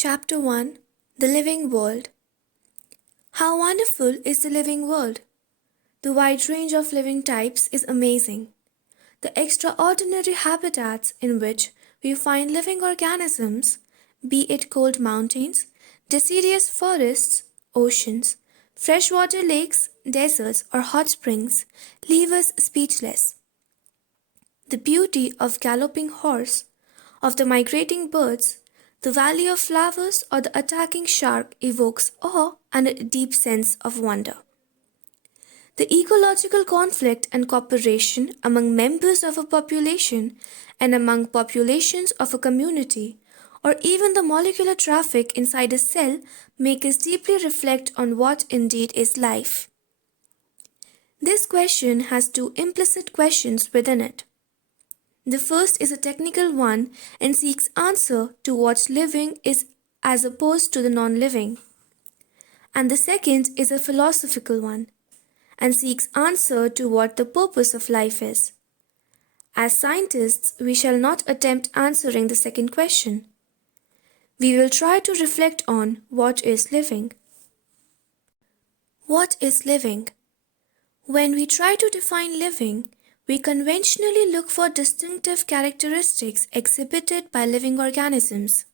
Chapter 1 The Living World. How wonderful is the living world! The wide range of living types is amazing. The extraordinary habitats in which we find living organisms, be it cold mountains, deciduous forests, oceans, freshwater lakes, deserts, or hot springs, leave us speechless. The beauty of galloping horse, of the migrating birds, the valley of flowers, or the attacking shark evokes awe and a deep sense of wonder. The ecological conflict and cooperation among members of a population and among populations of a community, or even the molecular traffic inside a cell, make us deeply reflect on what indeed is life. This question has two implicit questions within it. The first is a technical one and seeks answer to what living is as opposed to the non-living. And the second is a philosophical one and seeks answer to what the purpose of life is. As scientists, we shall not attempt answering the second question. We will try to reflect on what is living. What is living? When we try to define living, we conventionally look for distinctive characteristics exhibited by living organisms.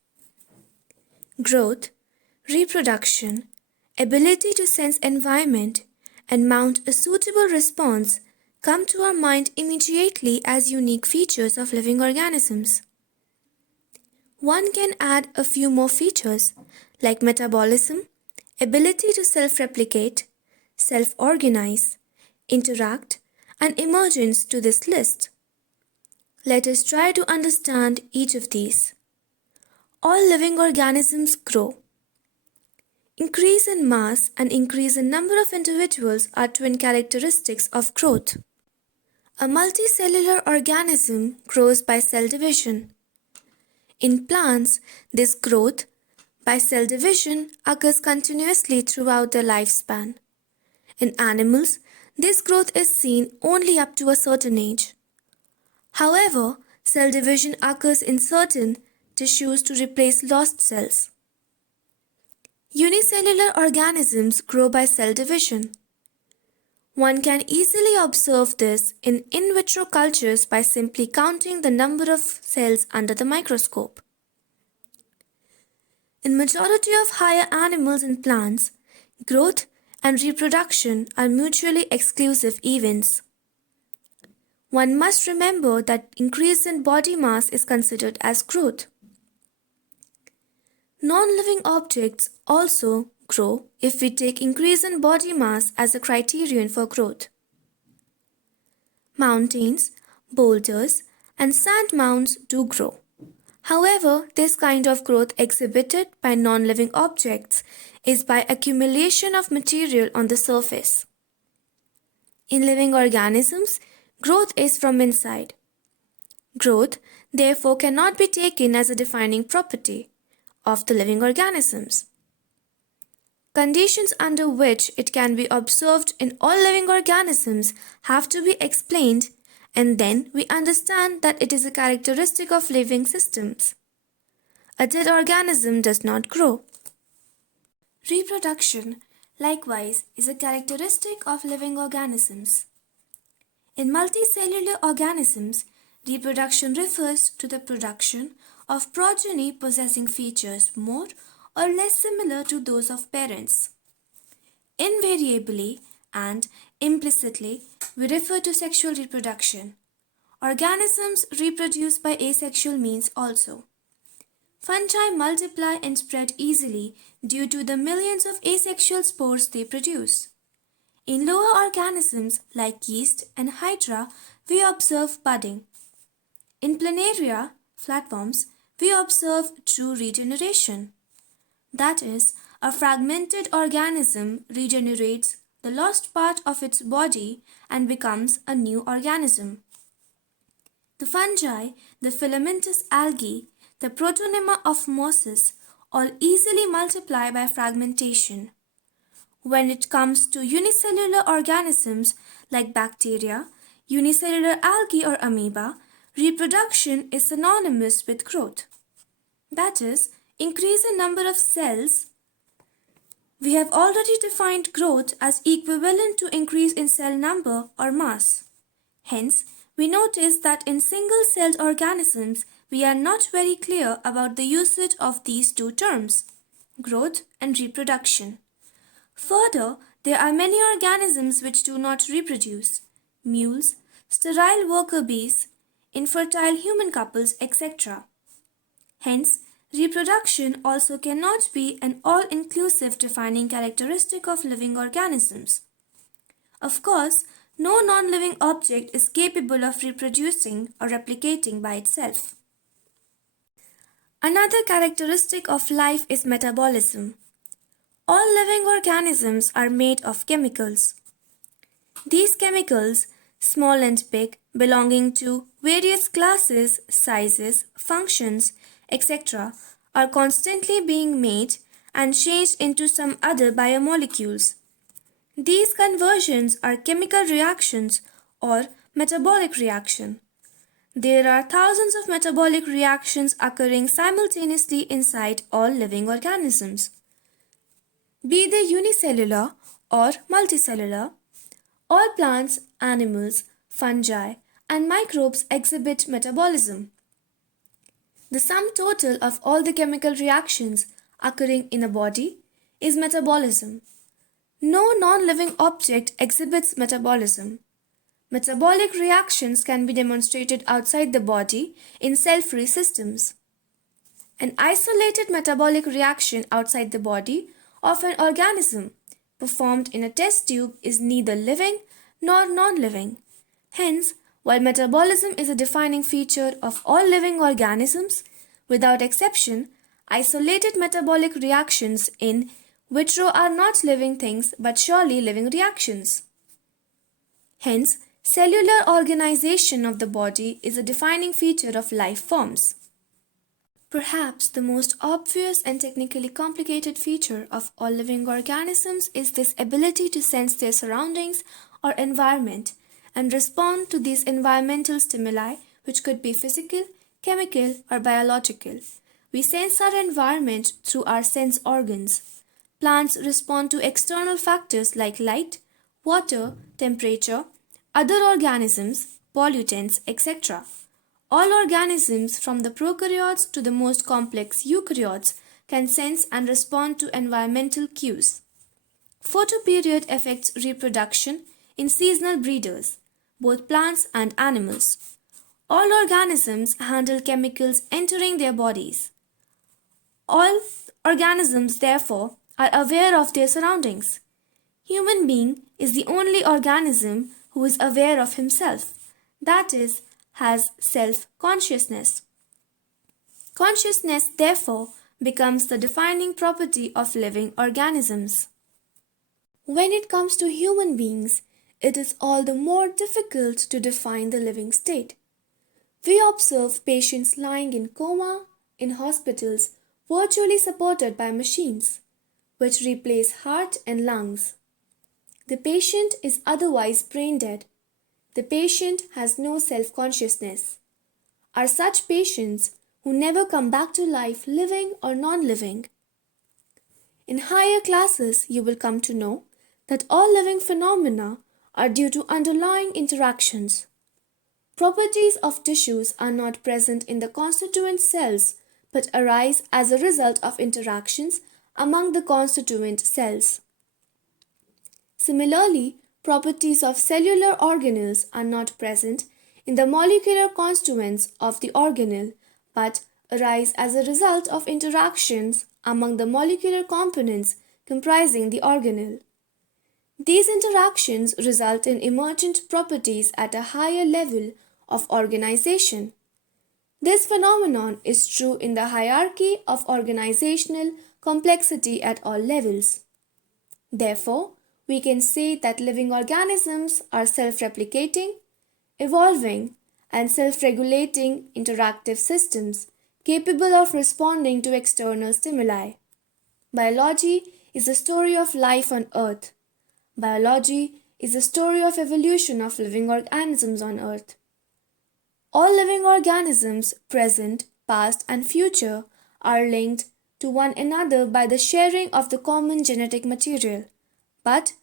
Growth, reproduction, ability to sense environment, and mount a suitable response come to our mind immediately as unique features of living organisms. One can add a few more features like metabolism, ability to self-replicate, self-organize, interact, and emergence to this list. Let us try to understand each of these. All living organisms grow. Increase in mass and increase in number of individuals are twin characteristics of growth. A multicellular organism grows by cell division. In plants, this growth by cell division occurs continuously throughout their lifespan. In animals, this growth is seen only up to a certain age. However, cell division occurs in certain tissues to replace lost cells. Unicellular organisms grow by cell division. One can easily observe this in vitro cultures by simply counting the number of cells under the microscope. In majority of higher animals and plants, growth and reproduction are mutually exclusive events. One must remember that increase in body mass is considered as growth. Non-living objects also grow if we take increase in body mass as a criterion for growth. Mountains, boulders, and sand mounds do grow. However, this kind of growth exhibited by non-living objects is by accumulation of material on the surface. In living organisms, growth is from inside. Growth, therefore, cannot be taken as a defining property of the living organisms. Conditions under which it can be observed in all living organisms have to be explained, and then we understand that it is a characteristic of living systems. A dead organism does not grow. Reproduction, likewise, is a characteristic of living organisms. In multicellular organisms, reproduction refers to the production of progeny possessing features more or less similar to those of parents. Invariably and implicitly, we refer to sexual reproduction. Organisms reproduce by asexual means also. Fungi multiply and spread easily due to the millions of asexual spores they produce. In lower organisms like yeast and hydra, we observe budding. In planaria, flatworms, we observe true regeneration. That is, a fragmented organism regenerates the lost part of its body and becomes a new organism. The fungi, the filamentous algae, the protonema of mosses all easily multiply by fragmentation. When it comes to unicellular organisms like bacteria, unicellular algae or amoeba, reproduction is synonymous with growth. That is, increase in number of cells, we have already defined growth as equivalent to increase in cell number or mass. Hence, we notice that in single-celled organisms, we are not very clear about the usage of these two terms, growth and reproduction. Further, there are many organisms which do not reproduce: mules, sterile worker bees, infertile human couples, etc. Hence, reproduction also cannot be an all-inclusive defining characteristic of living organisms. Of course, no non-living object is capable of reproducing or replicating by itself. Another characteristic of life is metabolism. All living organisms are made of chemicals. These chemicals, small and big, belonging to various classes, sizes, functions, etc., are constantly being made and changed into some other biomolecules. These conversions are chemical reactions or metabolic reaction. There are thousands of metabolic reactions occurring simultaneously inside all living organisms. Be they unicellular or multicellular, all plants, animals, fungi, and microbes exhibit metabolism. The sum total of all the chemical reactions occurring in a body is metabolism. No non-living object exhibits metabolism. Metabolic reactions can be demonstrated outside the body in cell-free systems. An isolated metabolic reaction outside the body of an organism performed in a test tube is neither living nor non-living. Hence, while metabolism is a defining feature of all living organisms, without exception, isolated metabolic reactions in vitro are not living things but surely living reactions. Hence, cellular organization of the body is a defining feature of life forms. Perhaps the most obvious and technically complicated feature of all living organisms is this ability to sense their surroundings or environment and respond to these environmental stimuli, which could be physical, chemical, or biological. We sense our environment through our sense organs. Plants respond to external factors like light, water, temperature, other organisms, pollutants, etc. All organisms, from the prokaryotes to the most complex eukaryotes, can sense and respond to environmental cues. Photoperiod affects reproduction in seasonal breeders, both plants and animals. All organisms handle chemicals entering their bodies. All organisms, therefore, are aware of their surroundings. Human being is the only organism who is aware of himself, that is, has self-consciousness. Consciousness, therefore, becomes the defining property of living organisms. When it comes to human beings, it is all the more difficult to define the living state. We observe patients lying in coma in hospitals virtually supported by machines, which replace heart and lungs. The patient is otherwise brain dead. The patient has no self-consciousness. Are such patients who never come back to life living or non-living? In higher classes, you will come to know that all living phenomena are due to underlying interactions. Properties of tissues are not present in the constituent cells but arise as a result of interactions among the constituent cells. Similarly, properties of cellular organelles are not present in the molecular constituents of the organelle but arise as a result of interactions among the molecular components comprising the organelle. These interactions result in emergent properties at a higher level of organization. This phenomenon is true in the hierarchy of organizational complexity at all levels. Therefore, we can say that living organisms are self-replicating, evolving, and self-regulating interactive systems capable of responding to external stimuli. Biology is the story of life on Earth. Biology is the story of evolution of living organisms on Earth. All living organisms, present, past, and future, are linked to one another by the sharing of the common genetic material. But